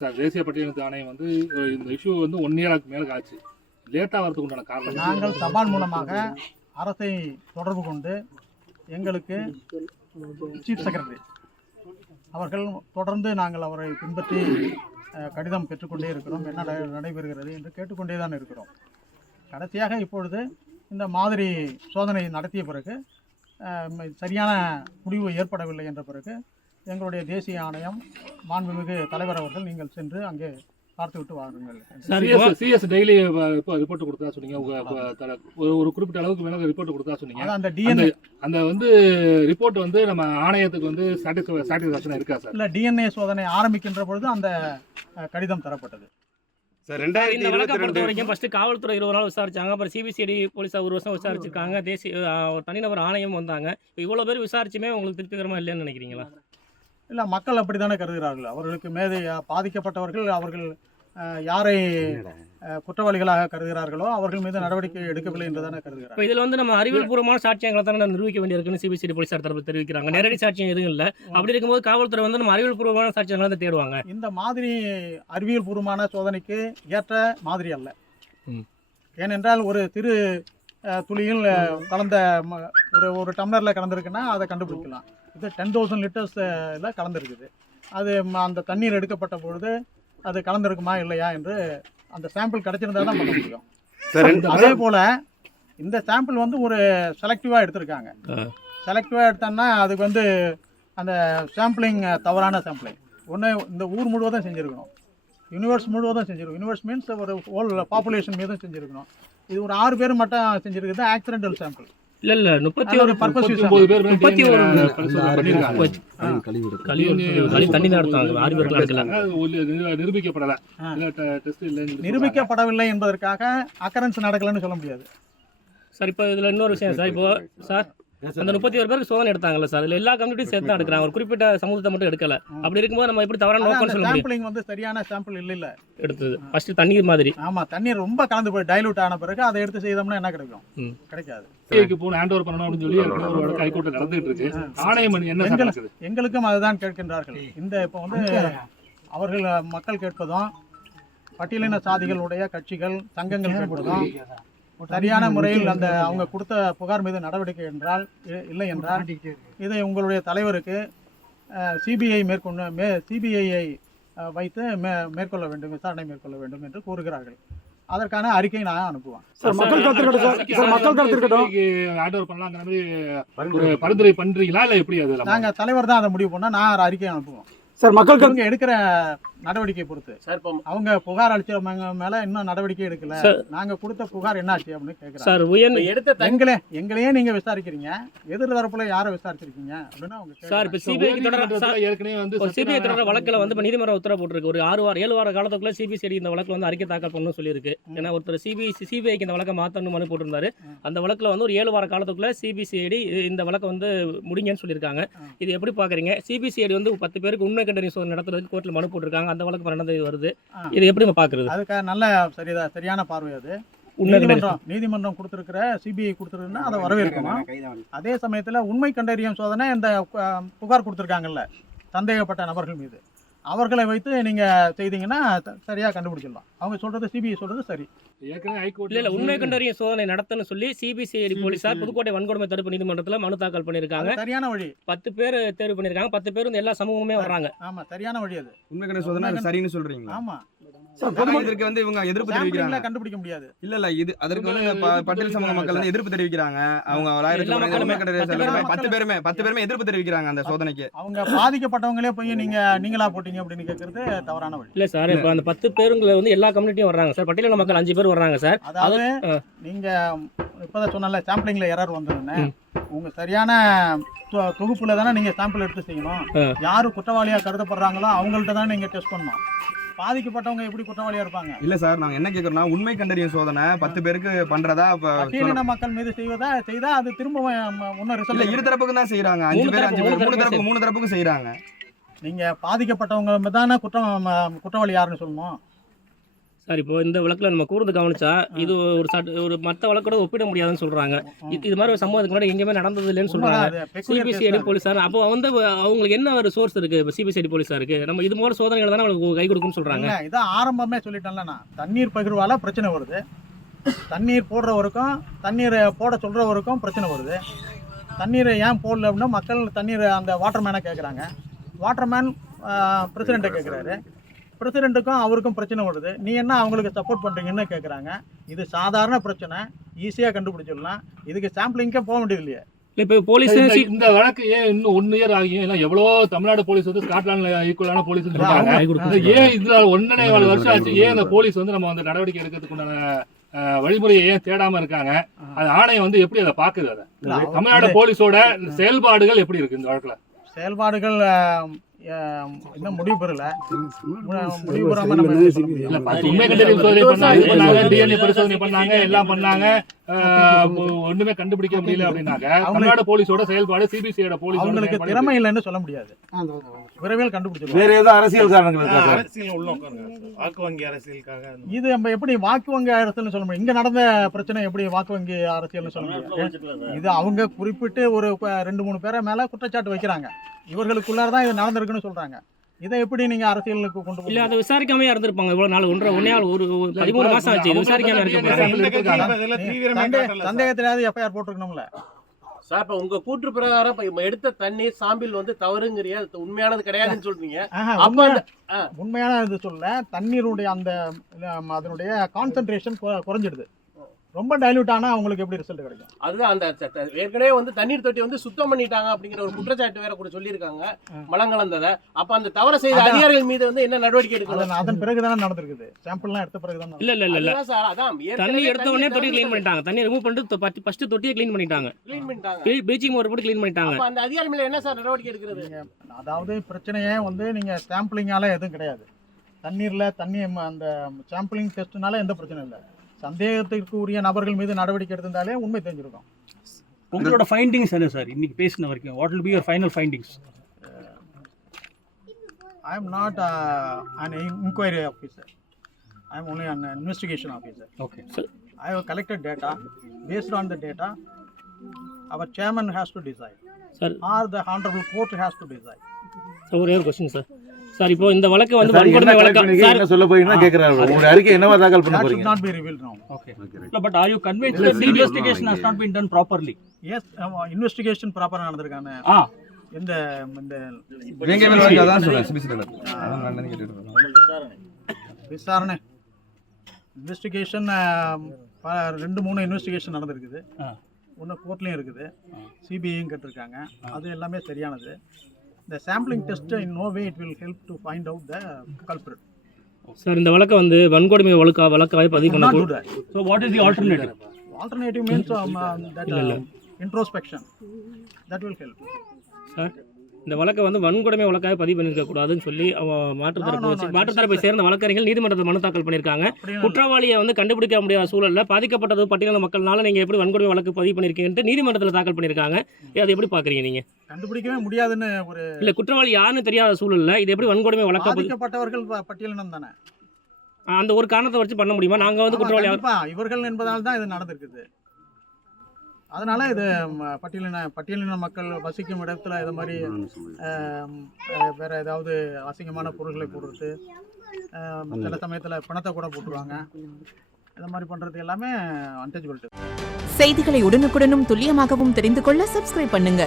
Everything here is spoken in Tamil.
தேசிய பட்டியலினத்து ஆணையம் வந்து இந்த இஷ்யூ வந்து 1 இயருக்கு மேலே ஆச்சு. லேட்டாக வரதுக்கு உண்டான காரணம் நாங்கள் தபால் மூலமாக அரசை தொடர்பு கொண்டு எங்களுக்கு சீஃப் செக்ரட்டரி அவர்கள் தொடர்ந்து நாங்கள் அவரை பின்பற்றி கடிதம் பெற்றுக்கொண்டே இருக்கிறோம். என்ன நடைபெறுகிறது என்று கேட்டுக்கொண்டே தான் இருக்கிறோம். கடைசியாக இப்பொழுது இந்த மாதிரி சோதனை நடத்திய பிறகு சரியான முடிவு ஏற்படவில்லை என்ற பிறகு எங்களுடைய தேசிய ஆணையம் மாண்புமிகு தலைவர் அவர்கள் நீங்கள் சென்று அங்கே பார்த்துவிட்டு வாருங்கள். சிஎஸ் டெய்லி ரிப்போர்ட் கொடுத்தா சொன்னீங்க. ஒரு குறிப்பிட்ட அளவுக்கு மேலே ரிப்போர்ட் கொடுத்தா சொன்னீங்க. அந்த டிஎன்ஏ அந்த வந்து ரிப்போர்ட் வந்து நம்ம ஆணையத்துக்கு வந்து சாட்டிஸ்ஃபேக்ஷன் இருக்கா சார்? இல்லை, டிஎன்ஏ சோதனை ஆரம்பிக்கின்ற பொழுது அந்த கடிதம் தரப்பட்டது. இந்த வழக்கை பொறுத்த வரைக்கும் ஃபர்ஸ்ட் காவல்துறை 20 நாள் விசாரிச்சாங்க. அப்புறம் சிபிசிஐடி போலீஸார் 1 வருஷம் விசாரிச்சிருக்காங்க. தேசிய ஒரு தனிநபர் ஆணையம் வந்தாங்க. இப்போ இவ்வளோ பேர் விசாரிச்சுமே உங்களுக்கு திருப்திகரமாக இல்லைன்னு நினைக்கிறீங்களா? இல்லை, மக்கள் அப்படி தானே கருதுகிறார்கள். அவர்களுக்கு மேலே பாதிக்கப்பட்டவர்கள் அவர்கள் யாரை குற்றவாளிகளாக கருதுகிறார்களோ அவர்கள் மீது நடவடிக்கை எடுக்கவில்லை என்று தானே கருதுகிறார்கள். இப்போ இதில் வந்து நம்ம அறிவியல் பூர்வமான சாட்சியங்களை தானே நிரூபிக்க வேண்டியிருக்குன்னு சிபிசிஐடி போலீஸார் தரப்பு தெரிவிக்கிறாங்க. நேரடி சாட்சியம் எதுவும் இல்லை. அப்படி இருக்கும்போது காவல்துறை வந்து நம்ம அறிவியல் பூர்வமான சாட்சியங்களை தான் தேடுவாங்க. இந்த மாதிரி அறிவியல் பூர்வமான சோதனைக்கு ஏற்ற மாதிரி அல்ல. ஏனென்றால் ஒரு திரு துளியில் கலந்த ஒரு டம்ளரில் கலந்துருக்குன்னா அதை கண்டுபிடிக்கலாம். இது 10,000 லிட்டர்ஸில் கலந்துருக்குது. அது அந்த தண்ணீர் எடுக்கப்பட்ட பொழுது அது கலந்துருக்குமா இல்லையா என்று அந்த சாம்பிள் கிடைச்சிருந்தா தான் பண்ண முடியும். அதே போல் இந்த சாம்பிள் வந்து ஒரு செலக்டிவாக எடுத்திருக்காங்க. செலக்டிவாக எடுத்தோன்னா அதுக்கு வந்து அந்த சாம்பிளிங் தவறான சாம்பிளிங். ஒன்று இந்த ஊர் முழுவதும் செஞ்சுருக்கணும், யூனிவர்ஸ் முழுவதும் செஞ்சுருக்கணும். யூனிவர்ஸ் மீன்ஸ் ஒரு ஹோல் பாப்புலேஷன் மீதும் செஞ்சுருக்கணும். இது ஒரு 6 பேர் மட்டும் செஞ்சுருக்குது ஆக்சிடென்டல் சாம்பிள். இல்ல 31 பர்பஸ் தண்ணி தான் எடுத்தாங்க. 6 பேர் நிரூபிக்கப்படவில்லை என்பதற்காக அக்கரன்ஸ் நடக்கலன்னு சொல்ல முடியாது சார். இப்போ இதில் இன்னொரு விஷயம் சார். இப்போ சார் அந்த 31 பேருக்கு சோதனை எடுத்தாங்கல்ல சார், இதில் எல்லா கம்யூனிட்டியும் சேர்த்து தான் எடுக்கிறாங்க. ஒரு குறிப்பிட்ட சமூகத்தை மட்டும் எடுக்கல. அப்படி இருக்கும்போது நம்ம எப்படி தவறான நோக்கம்னு சொல்ல முடியும்? சாம்பிளிங் வந்து சரியான சாம்பிள் இல்ல எடுத்தது ஃபர்ஸ்ட் தண்ணீர் மாதிரி. ஆமா, தண்ணீர் ரொம்ப கலந்து போய் டைலூட் ஆன பிறகு அதை எடுத்து செய்தோம்னா என்ன கிடைக்கும்? கிடைக்காது. ஹேண்ட் ஓவர் பண்ணணும் அப்படின்னு சொல்லி ஒரு வழக்கு ஹைகோர்ட்ல நடந்துட்டு இருக்கு. ஆணையம் என்ன நடக்குது? எங்களுக்கும் அதுதான் கேட்கின்றார்கள். இந்த இப்போ வந்து அவர்கள் மக்கள் கேட்பதும் பட்டியலின சாதிகளுடைய கட்சிகள் சங்கங்கள் கேட்பதும் சரியான முறையில் அந்த அவங்க கொடுத்த புகார் மீது நடவடிக்கை என்றால் இல்லை என்றால் இதை உங்களுடைய தலைவருக்கு சிபிஐயை வைத்து மேற்கொள்ள வேண்டும், விசாரணை மேற்கொள்ள வேண்டும் என்று கூறுகிறார்கள். அதற்கான அறிக்கை நான் அனுப்புவேன். பரிந்துரை பண்றீங்களா இல்ல எப்படி? அது நாங்க தலைவர் தான் அதை முடிவு பண்ணா நான் அறிக்கை அனுப்புவோம் சார். மக்களுக்கு எடுக்கிற நடவடிக்கை பொறுத்து அவங்க புகார் அளிச்சவங்க மேல இன்னும் நடவடிக்கை எடுக்கல. நாங்க கொடுத்த புகார் என்னாச்சு அப்படின்னு கேக்குறாங்க. எங்களையே நீங்க விசாரிக்கிறீங்க, எதிர் தரப்புல யாரை விசாரிச்சிருக்கீங்க அப்படின்னா அவங்க சார். இப்ப சிபிஐ தொடர வழக்குல வந்து நீதிமன்றம் உத்தரவு போட்டிருக்கு. ஒரு 7 வார காலத்துக்குள்ள சிபிசிஐடி இந்த வழக்குல வந்து அறிக்கை தாக்கல் பண்ணணும் சொல்லியிருக்கு. ஏன்னா ஒருத்தர் சிபிஐக்கு இந்த வழக்கை மாத்தணும் மனு போட்டிருந்தாரு. அந்த வழக்குல வந்து ஒரு 7 வார காலத்துக்குள்ள சிபிசிஐடி இந்த வழக்கை வந்து முடிங்கன்னு சொல்லியிருக்காங்க. இது எப்படி பாக்குறீங்க? சிபிசிஐடி வந்து 10 பேருக்கு உண்மை கண்டறியும் சோதனை நடத்துறதுக்கு கோர்ட்ல மனு போட்டிருக்காங்க. அந்த வழக்கு 12 வருது. இது எப்படி பாக்குறது? அதுக்கு நல்ல சரியான பார்வை. அது நீதிமன்றம் கொடுத்திருக்கிற சிபிஐ கொடுத்திருக்குன்னா அதை வரவேற்கணும். அதே சமயத்துல உண்மை கண்டறியும் சோதனை இந்த புகார் கொடுத்திருக்காங்கல்ல சந்தேகப்பட்ட நபர்கள் மீது, அவர்களை வைத்து நீங்க செய்தீங்கன்னா சரியா கண்டுபிடிச்சிடலாம். அவங்க சொல்றது சிபிஐ சொல்றது சரி. இல்ல உண்மை கண்டறியும் சோதனை நடத்தணும்னு சொல்லி சிபிசிஐடி போலீசார் புதுக்கோட்டை வன்கொடுமை தடுப்பு நீதிமன்றத்தில் மனு தாக்கல் பண்ணிருக்காங்க. சரியான வழி. 10 பேர் தேர்வு பண்ணிருக்காங்க. 10 பேர் வந்து எல்லா சமூகமே வர்றாங்க. ஆமா, சரியான வழி. அது உண்மை கண்டறியும் சோதனை சரின்னு சொல்றீங்களா? ஆமா. இதற்கு வந்து இவங்க எதிர்ப்பு தெரிவிக்கிறாங்க. கண்டுபிடிக்க முடியாது. இல்ல இது அதற்கு வந்து பட்டியல் சமூக மக்கள் வந்து எதிர்ப்பு தெரிவிக்கிறாங்க. அவங்க 10 பேருமே எதிர்ப்பு தெரிவிக்கிறாங்க அந்த சோதனைக்கு. அவங்க பாதிக்கப்பட்டவங்களே போய் நீங்களா போட்டீங்க அப்படின்னு கேக்குறது தவறான வழி. இல்ல சார், இப்ப அந்த 10 பேருங்களை வந்து எல்லா கம்யூனிட்டியும் வர்றாங்க சார். பட்டியலின மக்கள் 5 பேர் வர்றாங்க சார். அதாவது நீங்க இப்பதான் சொன்னல சாம்பிளிங்ல எரர் வந்ததுன்னு உங்க சரியான தொகுப்புல தானே நீங்க சாம்பிள் எடுத்து செய்யணும். யாரு குற்றவாளியா கருதப்படுறாங்களோ அவங்கள்ட்ட தான் நீங்க டெஸ்ட் பண்ணணும். பாதிக்கப்பட்டவங்க எப்படி குற்றவாளியா இருப்பாங்க? இல்ல சார், நாங்க என்ன கேக்குறோம்னா உண்மை கண்டறியும் சோதனை 10 பேருக்கு பண்றதா பட்டியலின மக்கள் மீது செய்தா அது திரும்ப ஒன்னும் ரிசல்ட் இல்ல. 2 தரப்புக்கு தான் செய்யறாங்க. 5 பேர் 3 தரப்புக்கு செய்யறாங்க. நீங்க பாதிக்கப்பட்டவங்க தானே குற்றவாளி யாருன்னு சொல்லணும். சார் இப்போ இந்த வழக்கில் நம்ம கூர்ந்து கவனிச்சா இது ஒரு மற்ற வழக்கோட ஒப்பிட முடியாதுன்னு சொல்றாங்க. இது மாதிரி ஒரு சம்பவத்துக்கு முன்னாடி எங்கேயுமே நடந்தது இல்லைன்னு சொல்றாங்க சிபிசிஐடி போலீஸார். அப்போ வந்து அவங்களுக்கு என்ன ஒரு சோர்ஸ் இருக்கு இப்போ சிபிசிஐடி போலீஸாருக்கு? நம்ம இது மாதிரி சோதனைகள் தானே அவங்களுக்கு கை கொடுக்குன்னு சொல்றாங்க. இதான் ஆரம்பமே சொல்லிட்டேன்ல நான், தண்ணீர் பகிர்வால பிரச்சனை வருது, தண்ணீர் போடுறவருக்கும் தண்ணீர் போட சொல்றவருக்கும் பிரச்சனை வருது. தண்ணீரை ஏன் போடல அப்படின்னா மக்கள் தண்ணீர் அந்த வாட்டர்மேனை கேட்குறாங்க, வாட்டர்மேன் பிரசிடெண்ட்டை கேட்குறாரு, பிரசிடெண்ட்டுக்கும் அவருக்கும் பிரச்சனை வருது, நீ என்ன அவங்களுக்கு சப்போர்ட் பண்ணுறீங்கன்னு கேட்குறாங்க. இது சாதாரண பிரச்சனை, ஈஸியாக கண்டுபிடிச்சிடலாம், இதுக்கு சாம்பிளிங்கே போக வேண்டியது இல்லையே. இப்போ போலீஸ் இந்த வழக்கு ஏன் இன்னும் 1 இயர் ஆகியும்? ஏன்னா எவ்வளோ தமிழ்நாடு போலீஸ் வந்து ஸ்காட்லாந்து ஈக்குவலான போலீஸ் சொல்றாங்க, ஏன் இதுல 1.25 வருஷம் ஆச்சு? ஏன் அந்த போலீஸ் வந்து நம்ம அந்த நடவடிக்கை எடுக்கிறதுக்கு உண்டான வழிமுறையை ஏன் தேடாம இருக்காங்க? அது ஆணையம் வந்து எப்படி அதை பாக்குது? அதை தமிழ்நாடு போலீஸோட செயல்பாடுகள் எப்படி இருக்கு இந்த வழக்குல? செயல்பாடுகள் இன்னும் முடிவு பெறல, முடிவு பெறாம நம்ம உண்மை கண்டறியும் சோதனை பண்ணாங்க, டிஎன்ஏ பரிசோதனை பண்ணாங்க, எல்லாம் பண்ணாங்க, ஒண்ணுமே கண்டுபிடிக்க முடியல அப்படின்னாங்க. தமிழ்நாடு போலீஸோட செயல்பாடு சிபிசிஐட போலீஸ் அவங்களுக்கு திறமை இல்லைன்னு சொல்ல முடியாது, விரைவில் கண்டுபிடிச்சிருவாங்க. வேற ஏதோ அரசியல் காரணங்கள் இது நம்ம எப்படி வாக்கு வங்கி அரசியல்னு சொல்ல முடியும்? இங்க நடந்த பிரச்சனை எப்படி வாக்கு வங்கி அரசியல்னு சொல்ல முடியாது? இது அவங்க குறிப்பிட்டு ஒரு 2-3 பேரை மேல குற்றச்சாட்டு வைக்கிறாங்க, இவர்களுக்குள்ளார இது நடந்திருக்குன்னு சொல்றாங்க. இதை எப்படி நீங்க அரசியலுக்கு கொண்டு போய்? இல்ல அதை விசாரிக்காம இருந்திருப்பாங்க இவ்வளவு நாள், 13 மாசம் ஆச்சு, இது விசாரிக்காம இருக்க சந்தேகத்திலாவது எஃப்ஐஆர் போட்டிருக்கணும்ல சார். இப்ப உங்க கூற்று பிரகாரம் இப்ப எடுத்த தண்ணீர் சாம்பிள் வந்து தவறுங்கிறிய, உண்மையானது கிடையாதுன்னு சொல்றீங்க. உண்மையான இது சொல்ல, தண்ணீருடைய அந்த அதனுடைய கான்சென்ட்ரேஷன் குறைஞ்சிடுது, ரொம்ப டைல்யூட் ஆனா அவங்களுக்கு எப்படி ரிசல்ட் கிடைக்கும்? அதுதான் அந்த ஏற்கனவே வந்து தண்ணீர் தொட்டி வந்து சுத்தம் பண்ணிட்டாங்க அப்படிங்கிற ஒரு குற்றச்சாட்டு வேற கூட சொல்லியிருக்காங்க, மலம் கலந்ததை. அப்ப அந்த தவறு செய்த அதிகாரிகள் மீது வந்து என்ன நடவடிக்கை எடுக்கணும்? அதன் பிறகுதானே நடந்திருக்குது, சாம்பிள்லாம் எடுத்த பிறகுதான். இல்ல சார், அதான் தண்ணி எடுத்த உடனே தொட்டி க்ளீன் பண்ணிட்டாங்க, தண்ணி ரிமூவ் பண்ணிட்டு ஃபர்ஸ்ட் தொட்டியை க்ளீன் பண்ணிட்டாங்க, ப்ளீச்சிங் பவுடர் போட்டு க்ளீன் பண்ணிட்டாங்க. அப்ப அந்த அதிகாரி மேல என்ன சார் நடவடிக்கை எடுக்கிறது? அதாவது பிரச்சனையே வந்து நீங்க சாம்பிளிங்கால எதுவும் கிடையாது, தண்ணீர்ல தண்ணி அந்த சாம்பிளிங் டெஸ்ட்னால எந்த பிரச்சனையும் இல்லை. சந்தேகத்திற்கு உரிய நபர்கள் மீது நடவடிக்கை எடுத்திருந்தாலே உண்மை தெரிஞ்சிருக்கும். உங்களோட ஃபைண்டிங்ஸ் என்ன சார் இன்னைக்கு பேசின வரைக்கும்? What will be your final findings? I am not an inquiry officer, I am only an investigation officer. Okay. I have collected data. Based on the data, our chairman has to decide, sir, or the honorable court has to decide. ஒரே ஒரு क्वेश्चन சார், இப்போ இந்த வழக்கு வந்து வன்கொடுமை வழக்கு என்ன சொல்ல போறீங்கன்னா கேக்குறாரு, உங்க அறிக்கை என்னவா தாக்கல் பண்ண That should போறீங்க? not be revealed now. Okay. No, but are you convinced that the investigation has not been done properly? Yes, investigation proper நடந்திருக்கானே. இந்த வேங்க வழக்கு அதான் சொல்றேன், சிபிசிஐடி அதான் நான் கேட்டுட்டு இருக்கேன். விசாரணை இன்வெஸ்டிகேஷன் 2-3 இன்வெஸ்டிகேஷன் நடந்திருக்குது, ஒன்று கோர்ட்லேயும் இருக்குது, சிபிஐயும் கேட்டிருக்காங்க, அது எல்லாமே சரியானது. The sampling test in no way it will help to find out the culprit. Sir இந்த வழக்கை வந்து வன்கொடுமை வழக்காக பதிவு பண்ண. So what is the alternative? Alternative means that introspection, that will help. Sir இந்த வழக்கை வந்து வன்கொடுமை வழக்காக பதிவு பண்ணிருக்க கூடாதுன்னு சொல்லி மாற்றுத்தரப்பை சேர்ந்த வழக்கறிஞர்கள் நீதிமன்றத்தில் மனு தாக்கல் பண்ணியிருக்காங்க. குற்றவாளியை வந்து கண்டுபிடிக்க முடியாத சூழல்ல பாதிக்கப்பட்டது பட்டியலின மக்கள்னால நீங்க எப்படி வன்கொடுமை வழக்கு பதிவு பண்ணிருக்கீங்கன்னு நீதிமன்றத்தில் தாக்கல் பண்ணியிருக்காங்க. அதை எப்படி பாக்குறீங்க நீங்க? கண்டுபிடிக்கவே முடியாதுன்னு ஒரு இல்ல, குற்றவாளி யாருன்னு தெரியாத சூழல்ல இது எப்படி வன்கொடுமை வழக்கு? பாதிக்கப்பட்டவர்கள் பட்டியலினம் தானே, அந்த ஒரு காரணத்தை வச்சு பண்ண முடியுமா? நாங்க வந்து குற்றவாளி இவர்கள் என்பதால் தான் இது நடந்திருக்குது. அதனால இது பட்டியலின மக்கள் வசிக்கும் இடத்துல இது மாதிரி வேற ஏதாவது அசிங்கமான பொருட்களை போடுறது, சில சமயத்தில் பணத்தை கூட போட்டுருவாங்க, இந்த மாதிரி பண்றது எல்லாமே அன்டச்சபிலிட்டி. செய்திகளை உடனுக்குடனும் துல்லியமாகவும் தெரிந்து கொள்ள சப்ஸ்கிரைப் பண்ணுங்க.